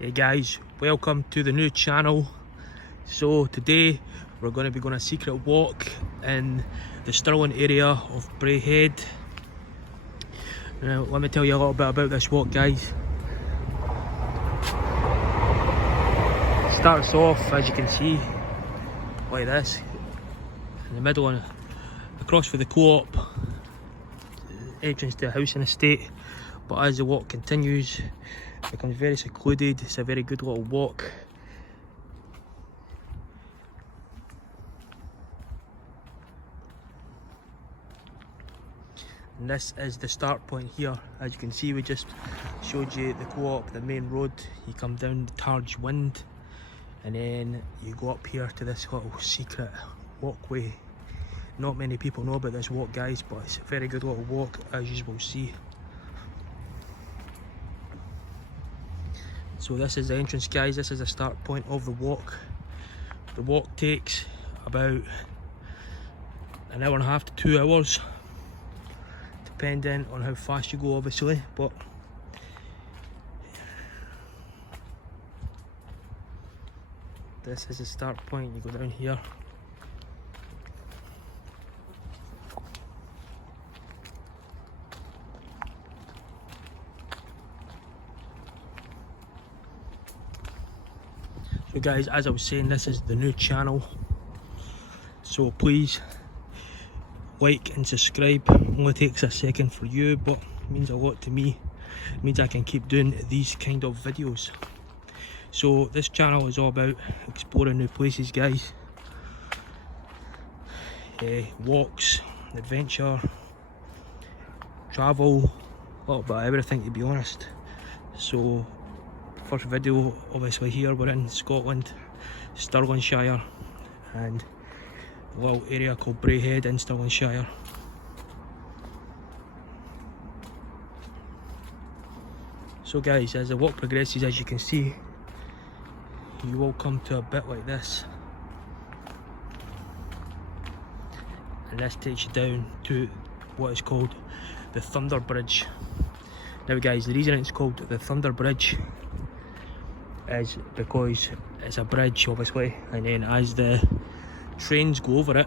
Hey guys, welcome to the new channel. So today we're going to be going a secret walk in the Stirling area of Braehead. Now let me tell you a little bit about this walk, guys. It starts off, as you can see, like this, in the middle and across for the co-op, entrance to a housing estate. But as the walk continues, it becomes very secluded. It's a very good little walk. And this is the start point here. As you can see, we just showed you the co-op, the main road. You come down the Targe Wind and then you go up here to this little secret walkway. Not many people know about this walk, guys, but it's a very good little walk, as you will see. So this is the entrance, guys. This is the start point of the walk. The walk takes about an hour and a half to 2 hours, depending on how fast you go, obviously. But this is the start point. You go down here. So guys, as I was saying, this is the new channel, so please like and subscribe. It only takes a second for you, but it means a lot to me. It means I can keep doing these kind of videos. So this channel is all about exploring new places, guys. Walks, adventure, travel, a little bit of everything, to be honest. So first video, obviously here we're in Scotland, Stirlingshire, and a little area called Braehead in Stirlingshire. So guys, as the walk progresses, as you can see, you will come to a bit like this, and this takes you down to what is called the Thunder Bridge. Now guys, the reason it's called the Thunder Bridge is because it's a bridge, obviously, and then as the trains go over it,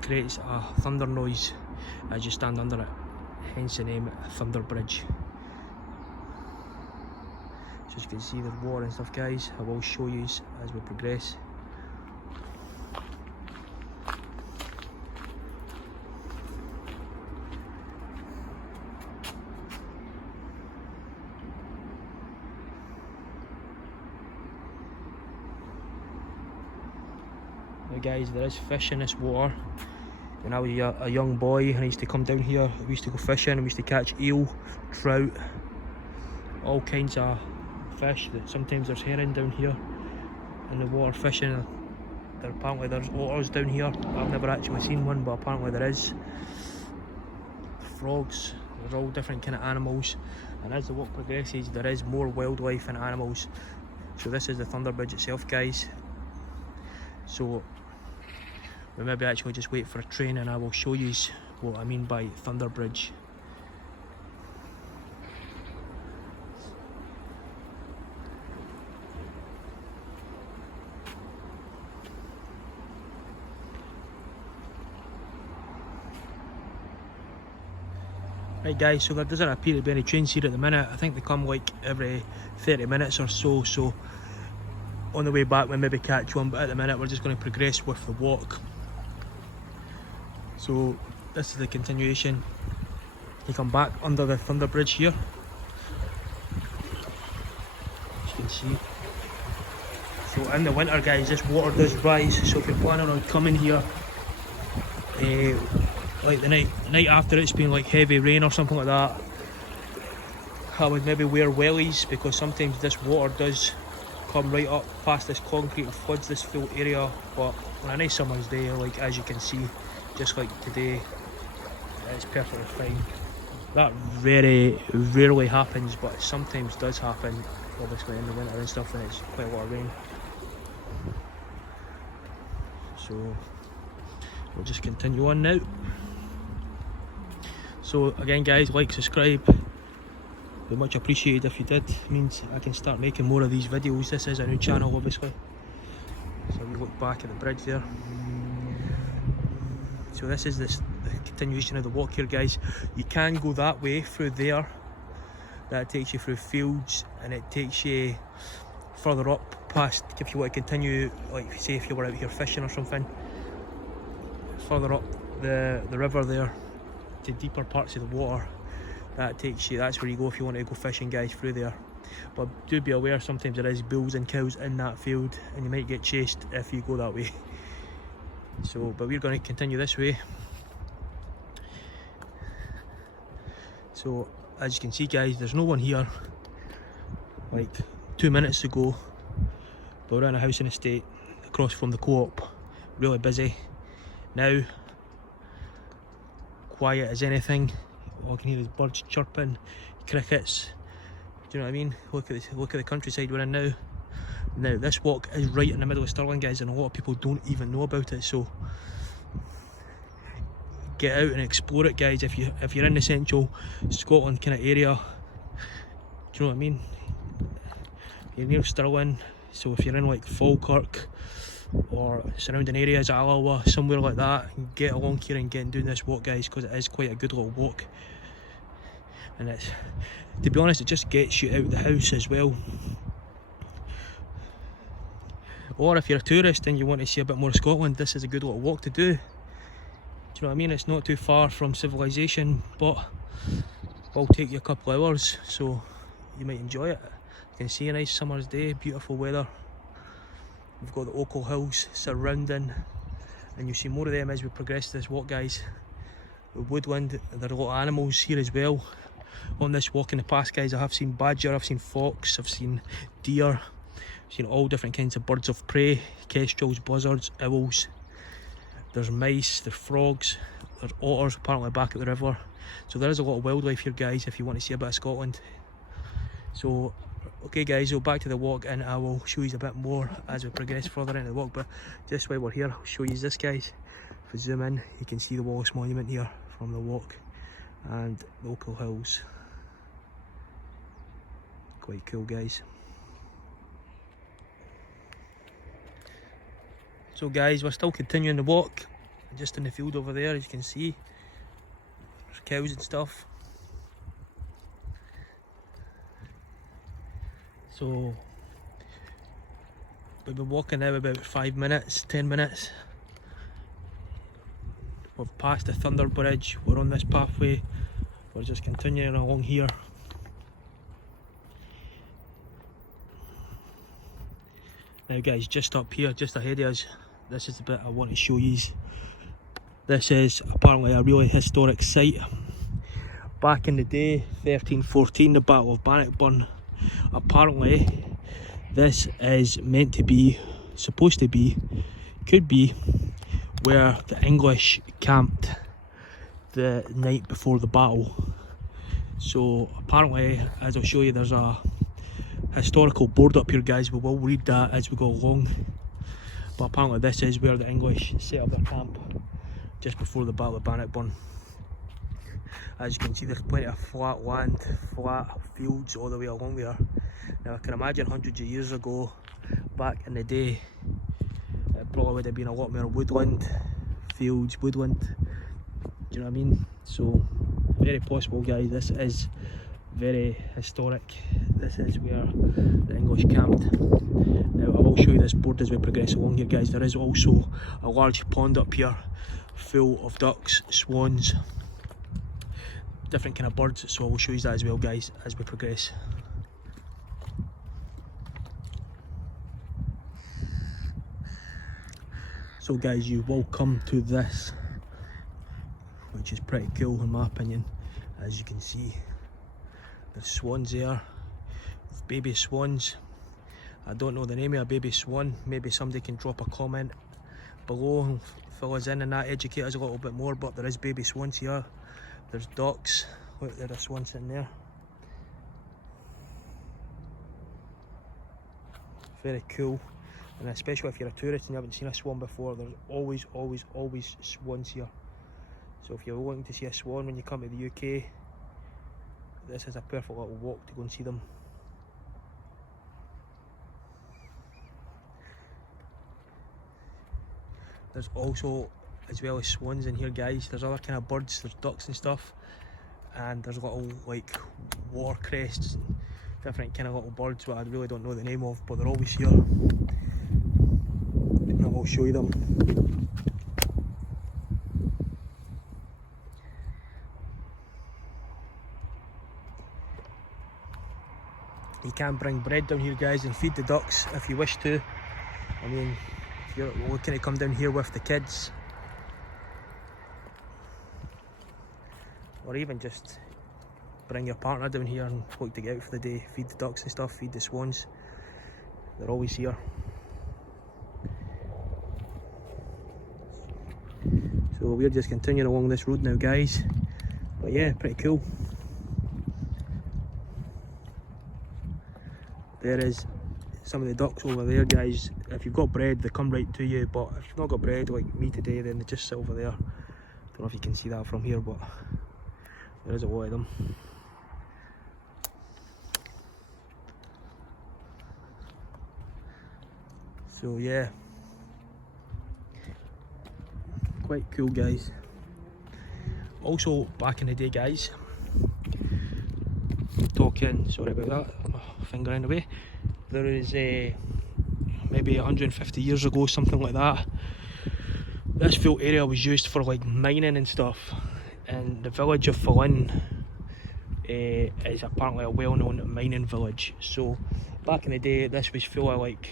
creates a thunder noise as you stand under it, hence the name Thunder Bridge. So as you can see, there's water and stuff, guys. I will show you as we progress. Now guys, there is fish in this water. When I was a young boy and I used to come down here, we used to go fishing and we used to catch eel, trout, all kinds of fish. Sometimes there's herring down here in the water fishing. Apparently there's otters down here. I've never actually seen one, but apparently there is. Frogs, there's all different kind of animals, and as the walk progresses there is more wildlife and animals. So this is the Thunder Bridge itself, guys. So we maybe actually just wait for a train and I will show you what I mean by Thunder Bridge. Right guys, so there doesn't appear to be any trains here at the minute. I think they come like every 30 minutes or so, so on the way back we maybe catch one, but at the minute we're just going to progress with the walk. So this is the continuation. You come back under the Thunder Bridge here, as you can see. So in the winter, guys, this water does rise, so if you're planning on coming here like the night after it's been like heavy rain or something like that, I would maybe wear wellies, because sometimes this water does come right up past this concrete and floods this full area. But on a nice summer's day, like as you can see, just like today, it's perfectly fine. That very rarely happens, but it sometimes does happen, obviously in the winter and stuff, when it's quite a lot of rain. So we'll just continue on now. So again guys, like, subscribe, Be much appreciated if you did. It means I can start making more of these videos. This is a new channel, obviously. So we look back at the bridge there. So this is the continuation of the walk here, guys. You can go that way through there. That takes you through fields, and it takes you further up past, if you want to continue, like say if you were out here fishing or something, further up the river there to deeper parts of the water. That takes you, that's where you go if you want to go fishing, guys, through there. But do be aware, sometimes there is bulls and cows in that field, and you might get chased if you go that way. So, but we're going to continue this way. So, as you can see, guys, there's no one here. Like 2 minutes ago, but we're in a housing estate across from the co-op. Really busy. Now, quiet as anything. All you can hear is birds chirping, crickets. Do you know what I mean? Look at the countryside we're in now. Now this walk is right in the middle of Stirling, guys, and a lot of people don't even know about it. So get out and explore it, guys. If you're in the central Scotland kind of area, do you know what I mean? You're near Stirling, so if you're in like Falkirk or surrounding areas, Alloa, somewhere like that, get along here and get doing this walk, guys, because it is quite a good little walk. And it's, to be honest, it just gets you out of the house as well. Or if you're a tourist and you want to see a bit more of Scotland, this is a good little walk to do. Do you know what I mean? It's not too far from civilization, but it'll take you a couple of hours, so you might enjoy it. You can see a nice summer's day, beautiful weather. We've got the Ochil Hills surrounding, and you'll see more of them as we progress this walk, guys. With woodland, there are a lot of animals here as well. On this walk in the past, guys, I have seen badger, I've seen fox, I've seen deer, I've seen all different kinds of birds of prey, kestrels, buzzards, owls. There's mice, there's frogs, there's otters apparently back at the river. So there is a lot of wildlife here, guys, if you want to see a bit of Scotland. So, okay guys, so back to the walk, and I will show you a bit more as we progress further into the walk. But just while we're here, I'll show you this, guys. If we zoom in, you can see the Wallace Monument here from the walk, and the Ochil Hills. Quite cool, guys. So guys, we're still continuing the walk, just in the field over there, as you can see. There's cows and stuff. So we've been walking now about 5 minutes, 10 minutes. We've passed the Thunder Bridge, we're on this pathway, we're just continuing along here. Now guys, just up here, just ahead of us, this is the bit I want to show you. This is apparently a really historic site. Back in the day, 1314, the Battle of Bannockburn. Apparently, this is meant to be, supposed to be, could be, where the English camped the night before the battle. So apparently, as I'll show you, there's a historical board up here, guys. We will read that as we go along. But apparently this is where the English set up their camp just before the Battle of Bannockburn. As you can see, there's plenty of flat land, flat fields all the way along there. Now I can imagine hundreds of years ago, back in the day, it probably would have been a lot more woodland, fields, woodland, do you know what I mean? So, very possible, guys, this is very historic. This is where the English camped. Now I will show you this board as we progress along here, guys. There is also a large pond up here full of ducks, swans, different kind of birds, so I will show you that as well, guys, as we progress. So guys, you will come to this, which is pretty cool in my opinion. As you can see, there's swans there, baby swans. I don't know the name of a baby swan. Maybe somebody can drop a comment below and fill us in and that, educate us a little bit more. But there is baby swans here. There's ducks. Look, there's a swan sitting there. Very cool. And especially if you're a tourist and you haven't seen a swan before, there's always swans here. So if you're wanting to see a swan when you come to the UK, this is a perfect little walk to go and see them. There's also, as well as swans in here, guys, there's other kind of birds, there's ducks and stuff, and there's little like water crests and different kind of little birds that I really don't know the name of, but they're always here, and I will show you them. You can bring bread down here, guys, and feed the ducks if you wish to. I mean, if you're looking to come down here with the kids, or even just bring your partner down here and look to get out for the day, feed the ducks and stuff, feed the swans, they're always here. So we're just continuing along this road now, guys, but yeah, pretty cool. There is some of the ducks over there, guys. If you've got bread, they come right to you, but if you've not got bread like me today, then they just sit over there. Don't know if you can see that from here, but there is a lot of them. So yeah, quite cool, guys. Also, back in the day, guys, talking, sorry about that, my finger in the way, there is maybe 150 years ago, something like that, this full area was used for like mining and stuff, and the village of Stirling is apparently a well-known mining village. So back in the day, this was full of like,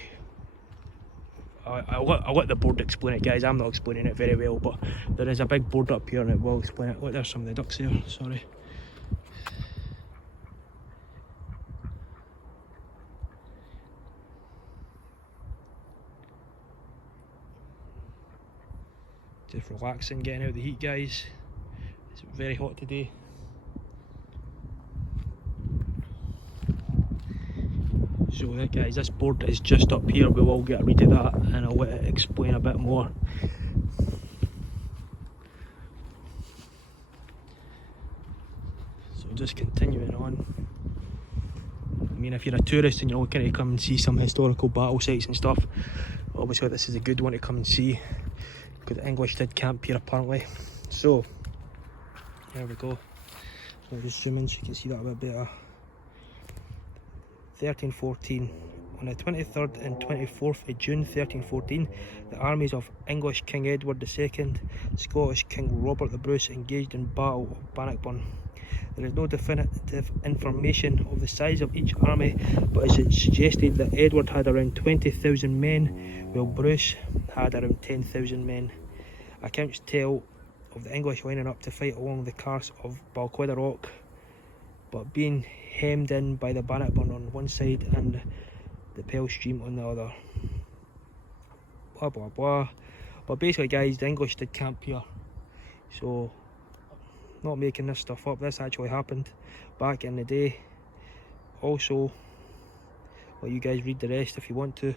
I'll let the board explain it, guys. I'm not explaining it very well, but there is a big board up here and it will explain it. Look, there's some of the ducks there, sorry. Just relaxing, getting out of the heat, guys. It's very hot today. So yeah, guys, this board is just up here. We will get a read of that and I'll let it explain a bit more. So just continuing on. I mean, if you're a tourist and you're looking to come and see some historical battle sites and stuff, obviously this is a good one to come and see, because the English did camp here apparently. So there we go. I'll just zoom in so you can see that a bit better. 1314. On the 23rd and 24th of June 1314, the armies of English King Edward II, Scottish King Robert the Bruce engaged in battle of Bannockburn. There is no definitive information of the size of each army, but it is suggested that Edward had around 20,000 men, while Bruce had around 10,000 men. Accounts tell of the English lining up to fight along the Carse of Balquhidder Rock, but being hemmed in by the Bannockburn on one side and the Pell Stream on the other. Blah blah blah. But basically, guys, the English did camp here. So, not making this stuff up, this actually happened back in the day. Also, let you guys read the rest if you want to.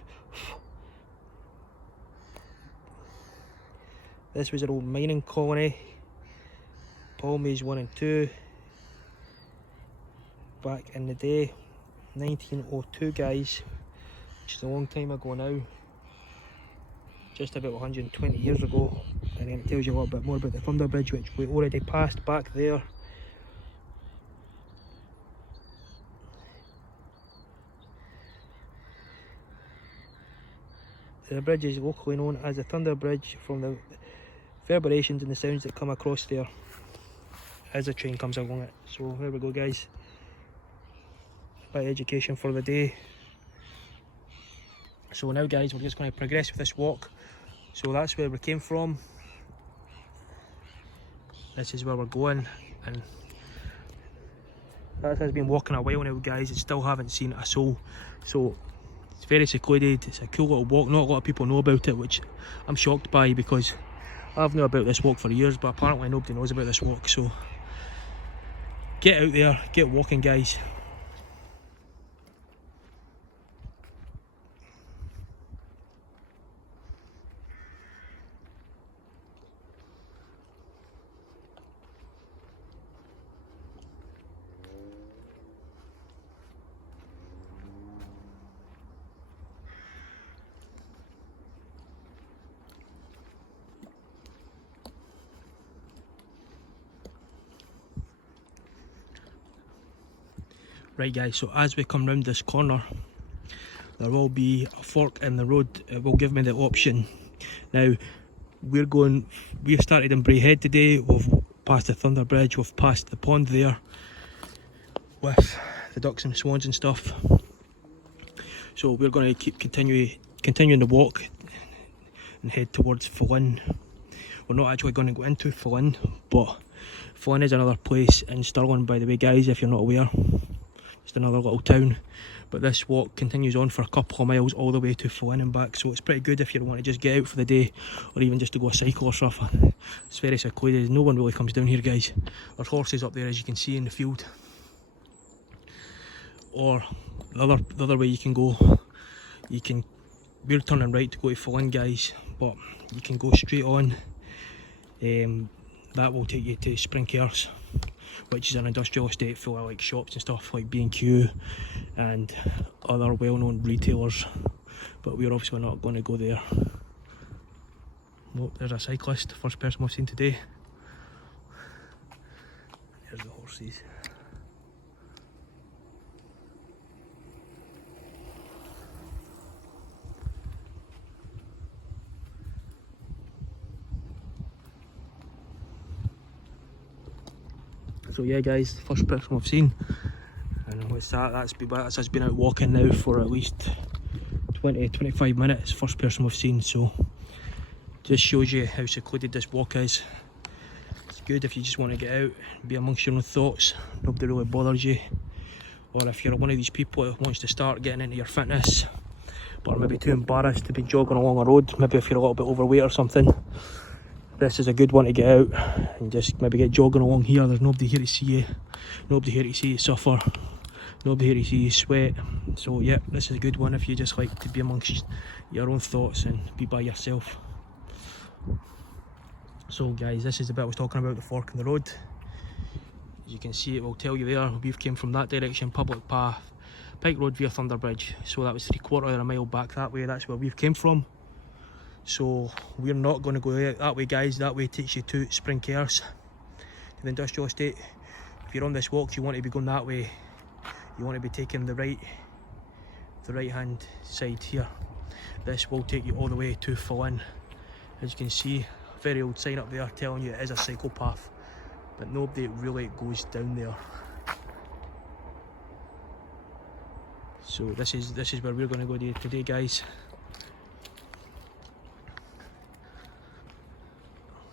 This was an old mining colony, Palmies 1 and 2. Back in the day, 1902, guys, which is a long time ago now, just about 120 years ago. And then it tells you a little bit more about the Thunder Bridge, which we already passed back there. The bridge is locally known as the Thunder Bridge from the reverberations and the sounds that come across there as the train comes along it. So there we go, guys. Bit of education for the day. So now, guys, we're just going to progress with this walk. So that's where we came from. This is where we're going, and that has been walking a while now, guys, and still haven't seen a soul. So it's very secluded. It's a cool little walk. Not a lot of people know about it, which I'm shocked by, because I've known about this walk for years, but apparently nobody knows about this walk. So get out there, get walking, guys. Right guys, so as we come round this corner, there will be a fork in the road. It will give me the option. Now, we've started in Braehead today. We've passed the Thunder Bridge, we've passed the pond there with the ducks and swans and stuff. So we're going to keep continuing the walk and head towards Flynn. We're not actually going to go into Flynn, but Flynn is another place in Stirling, by the way guys, if you're not aware. Just another little town. But this walk continues on for a couple of miles all the way to Flynn and back, so it's pretty good if you want to just get out for the day, or even just to go a cycle or something. It's very secluded, no one really comes down here guys. There's horses up there as you can see in the field. Or the other way you can go, we're turning right to go to Flynn guys, but you can go straight on. That will take you to Springcairns, which is an industrial estate full of like shops and stuff like B&Q and other well-known retailers, but we're obviously not going to go there. Nope, there's a cyclist, first person we've seen today. There's the horses. So yeah guys, first person we've seen, and what's that? That's us been out walking now for at least 20-25 minutes, first person we've seen, so just shows you how secluded this walk is. It's good if you just want to get out, be amongst your own thoughts, nobody really bothers you, or if you're one of these people that wants to start getting into your fitness, but are maybe too embarrassed to be jogging along a road, maybe if you're a little bit overweight or something. This is a good one to get out and just maybe get jogging along here. There's nobody here to see you, nobody here to see you suffer, nobody here to see you sweat. So yeah, this is a good one if you just like to be amongst your own thoughts and be by yourself. So guys, this is the bit I was talking about, the fork in the road. As you can see, it will tell you there, we've came from that direction, public path, Pike Road via Thunder Bridge. So that was 3/4 of a mile back that way, that's where we've came from. So we're not going to go that way guys, that way takes you to Springcairns, to the industrial estate. If you're on this walk, you want to be going that way, you want to be taking the right hand side here. This will take you all the way to Flynn. As you can see, a very old sign up there telling you it is a cycle path, but nobody really goes down there. So this is where we're going to go today guys.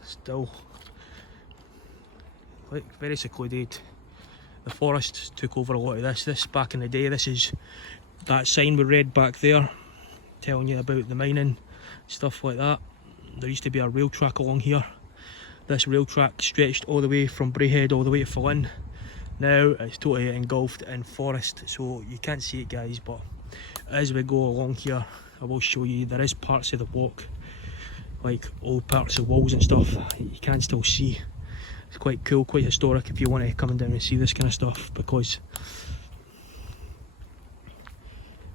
Still like very secluded. The forest took over a lot of this back in the day. This is that sign we read back there telling you about the mining, stuff like that. There used to be a rail track along here. This rail track stretched all the way from Braehead all the way to Flynn. Now it's totally engulfed in forest, so you can't see it guys, but as we go along here I will show you there is parts of the walk, like old parts of walls and stuff, you can still see. It's quite cool, quite historic if you want to come down and see this kind of stuff, because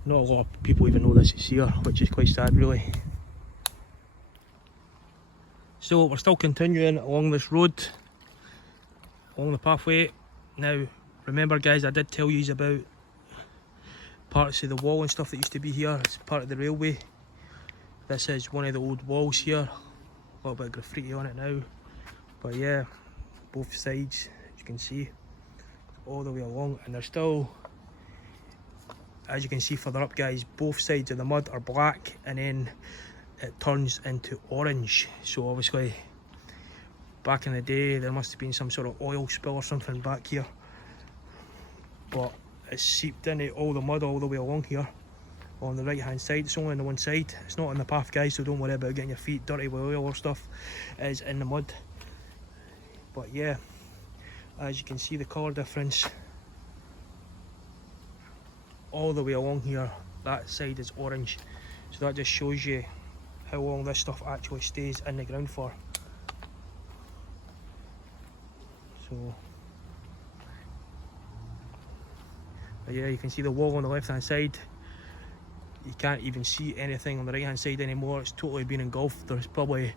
not a lot of people even know this is here, which is quite sad really. So we're still continuing along this road, along the pathway. Now remember guys, I did tell you about parts of the wall and stuff that used to be here. It's part of the railway. This is one of the old walls here, a little bit of graffiti on it now, but yeah, both sides as you can see all the way along, and there's still, as you can see further up guys, both sides of the mud are black and then it turns into orange. So obviously back in the day there must have been some sort of oil spill or something back here, but it's seeped into all the mud all the way along here. On the right hand side, it's only on the one side, it's not on the path guys, so don't worry about getting your feet dirty with oil or stuff. It is in the mud. But yeah, as you can see the colour difference all the way along here, that side is orange, so that just shows you how long this stuff actually stays in the ground for. So but yeah, you can see the wall on the left hand side. You can't even see anything on the right hand side anymore, it's totally been engulfed. There's probably,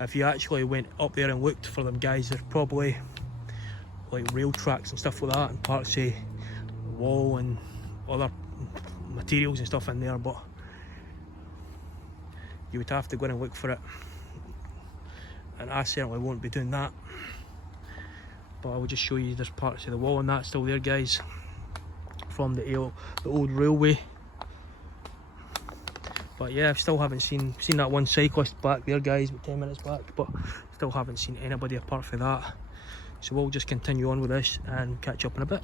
if you actually went up there and looked for them guys, there's probably like rail tracks and stuff like that, and parts of wall and other materials and stuff in there, but you would have to go in and look for it, and I certainly won't be doing that. But I will just show you there's parts of the wall and that still there, guys, from the old railway. But yeah, I still haven't seen that one cyclist back there, guys, about 10 minutes back, but still haven't seen anybody apart from that. So we'll just continue on with this and catch up in a bit.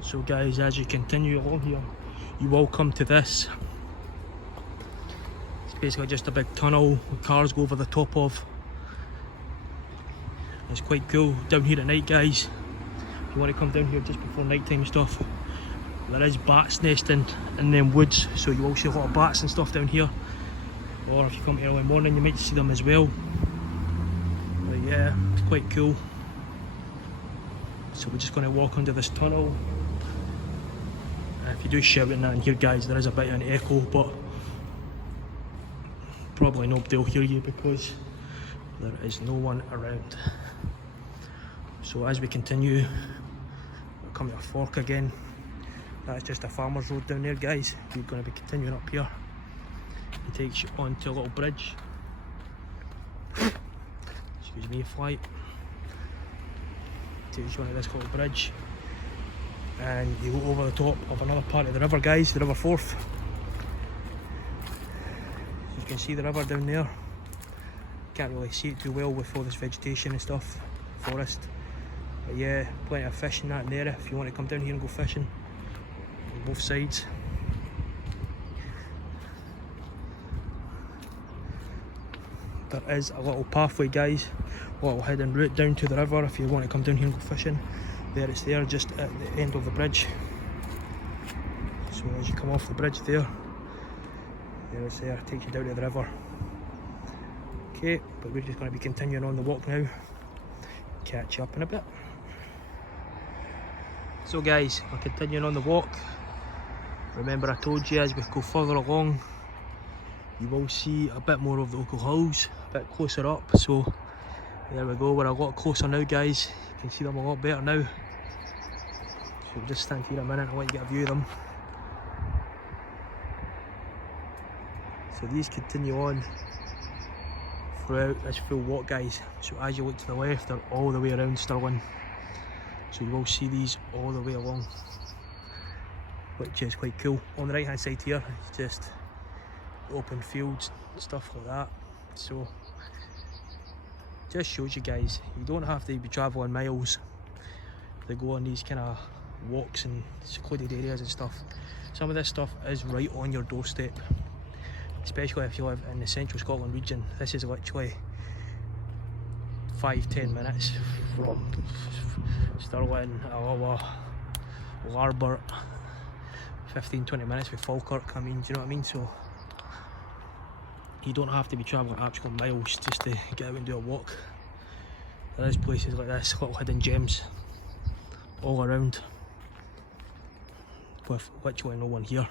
So guys, as you continue along here, you will come to this. It's basically just a big tunnel with cars go over the top of. It's quite cool down here at night, guys. If you want to come down here just before night time stuff, there is bats nesting in them woods, so you will see a lot of bats and stuff down here. Or if you come early morning, you might see them as well. But yeah, it's quite cool. So we're just going to walk under this tunnel. And if you do shout in that in here, guys, there is a bit of an echo, but probably nobody will hear you because there is no one around. So as we continue, we'll come to a fork again. That's just a farmer's road down there, guys. We're going to be continuing up here. It takes you onto a little bridge. Excuse me, flight. Takes you onto this little bridge, and you go over the top of another part of the river, guys, the River Forth. You can see the river down there. Can't really see it too well with all this vegetation and stuff, forest. But yeah, plenty of fish in that in the area if you want to come down here and go fishing on both sides. There is a little pathway, guys, a little hidden route down to the river if you want to come down here and go fishing. There it's there, just at the end of the bridge. So as you come off the bridge there it's there, it takes you down to the river. Okay, but we're just going to be continuing on the walk now. Catch you up in a bit. So guys, we're continuing on the walk. Remember I told you as we go further along, you will see a bit more of the local hills, a bit closer up. So there we go, we're a lot closer now, guys. You can see them a lot better now. So we'll just stand here a minute and let you get a view of them. So these continue on throughout this full walk, guys. So as you look to the left, they're all the way around Stirling. So you will see these all the way along, which is quite cool. On the right hand side here, it's just open fields, stuff like that. So just shows you guys, you don't have to be travelling miles to go on these kind of walks and secluded areas and stuff. Some of this stuff is right on your doorstep, especially if you live in the central Scotland region. This is literally 5-10 minutes from Stirling, Alloa, Larbert, 15-20 minutes with Falkirk. I mean, do you know what I mean? So you don't have to be travelling actual miles just to get out and do a walk. There is places like this, little hidden gems all around, with literally no one here.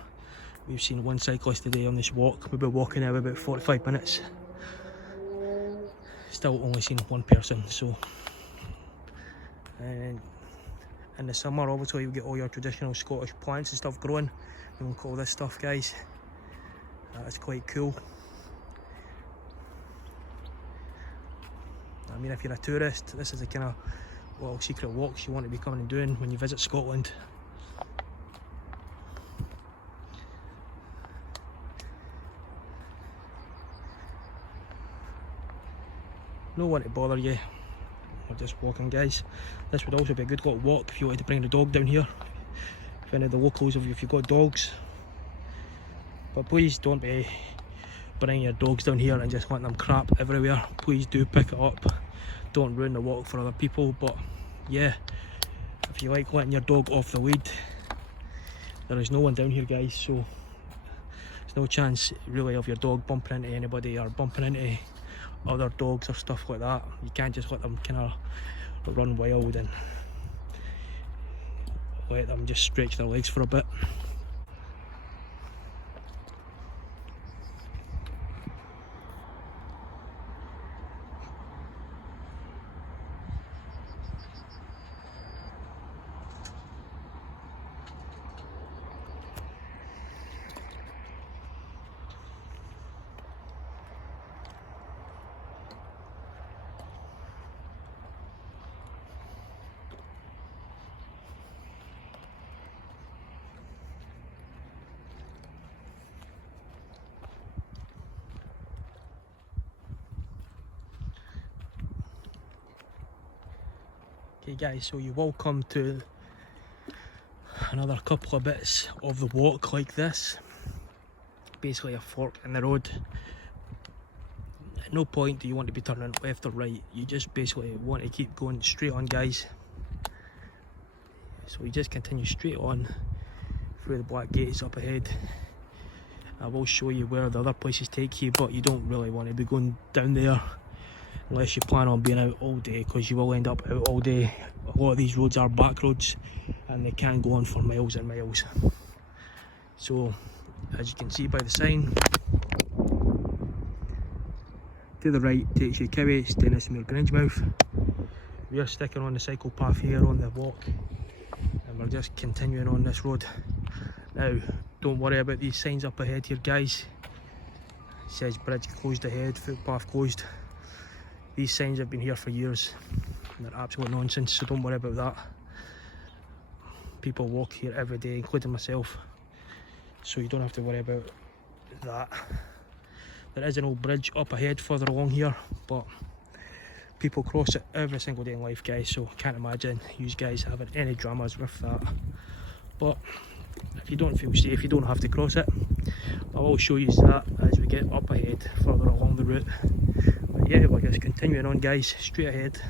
We've seen one cyclist today on this walk. We've been walking now about 45 minutes. Still only seen one person. So, and in the summer, obviously, you get all your traditional Scottish plants and stuff growing. We look at all this stuff, guys. That's quite cool. I mean, if you're a tourist, this is the kind of little secret walks you want to be coming and doing when you visit Scotland. No one to bother you. We're just walking, guys. This would also be a good little walk if you wanted to bring the dog down here. If any of the locals of you, if you've got dogs. But please don't be bringing your dogs down here and just letting them crap everywhere. Please do pick it up. Don't ruin the walk for other people. But yeah, if you like letting your dog off the lead, there is no one down here, guys, so there's no chance really of your dog bumping into anybody or bumping into other dogs or stuff like that. You can't just let them kind of run wild and let them just stretch their legs for a bit. Okay guys, so you will come to another couple of bits of the walk like this. Basically a fork in the road. At no point do you want to be turning left or right. You just basically want to keep going straight on, guys. So we just continue straight on through the black gates up ahead. I will show you where the other places take you, but you don't really want to be going down there unless you plan on being out all day, because you will end up out all day. A lot of these roads are back roads and they can go on for miles and miles. So as you can see by the sign, to the right takes you Cowie, Stennismere, Grangemouth. We are sticking on the cycle path here on the walk and we're just continuing on this road. Now don't worry about these signs up ahead here, guys. It says bridge closed ahead, footpath closed. These signs have been here for years and they're absolute nonsense, so don't worry about that. People walk here every day, including myself, so you don't have to worry about that. There is an old bridge up ahead further along here, but people cross it every single day in life, guys, so I can't imagine you guys having any dramas with that. But if you don't feel safe, you don't have to cross it. I will show you that as we get up ahead further along the route. But yeah, we're just continuing on, guys, straight ahead.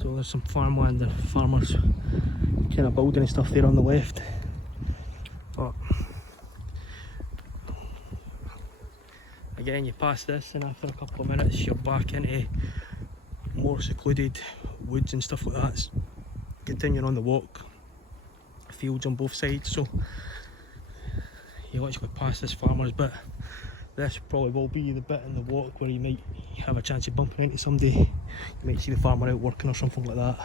So there's some farmland and farmers kind of building and stuff there on the left. But again, you pass this and after a couple of minutes you're back into more secluded woods and stuff like that. Continuing on the walk, fields on both sides, so you literally pass this farmer's bit. This probably will be the bit in the walk where you might have a chance of bumping into somebody. You might see the farmer out working or something like that,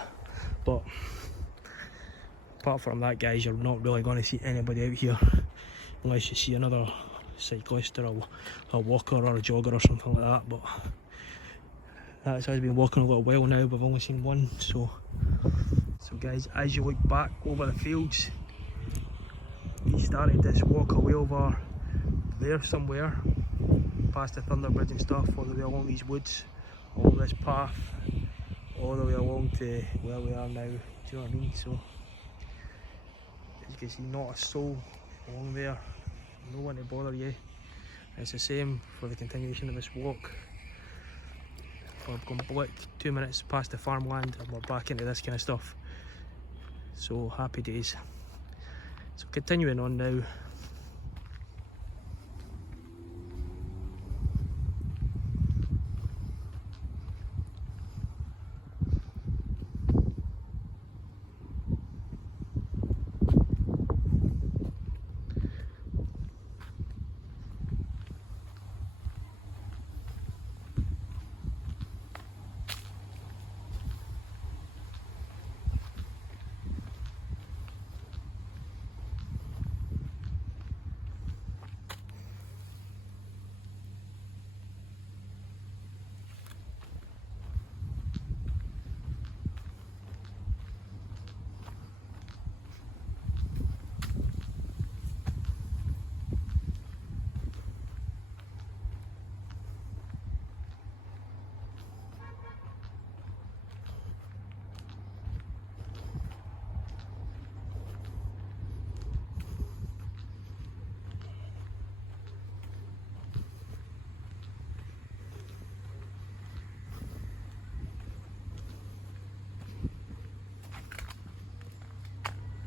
but apart from that, guys, you're not really going to see anybody out here unless you see another cyclist or a walker or a jogger or something like that. But that's how I've been walking a little while now, we've only seen one. So guys, as you look back over the fields, you started this walk away over there somewhere, past the Thunder Bridge and stuff, all the way along these woods, all this path, all the way along to where we are now. Do you know what I mean? So as you can see, not a soul along there, no one to bother you. It's the same for the continuation of this walk. I've gone blick 2 minutes past the farmland and we're back into this kind of stuff. So happy days. So continuing on now.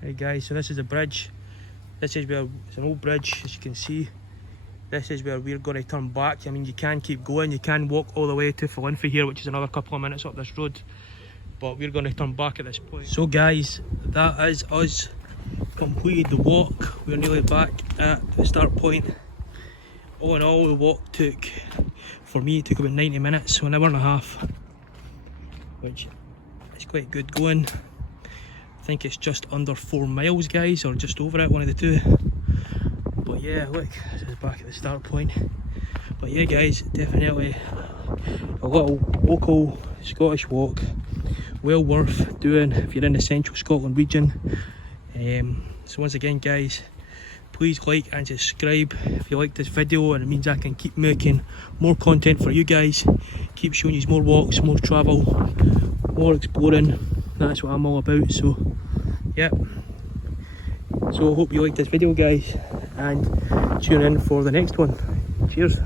Right guys, so this is a bridge. This is where, it's an old bridge as you can see. This is where we're going to turn back. I mean, you can keep going, you can walk all the way to Philinfie here, which is another couple of minutes up this road. But we're going to turn back at this point. So guys, that is us completed the walk. We're nearly back at the start point. All in all, the walk took, for me, it took about 90 minutes, so an hour and a half. Which is quite good going. I think it's just under 4 miles, guys, or just over it, one of the two. But yeah, look, this is back at the start point. But yeah guys, definitely a little local Scottish walk, well worth doing if you're in the central Scotland region. So once again guys, please like and subscribe if you like this video, and it means I can keep making more content for you guys, keep showing you more walks, more travel, more exploring. That's what I'm all about. So yeah, so I hope you like this video guys, and tune in for the next one. Cheers.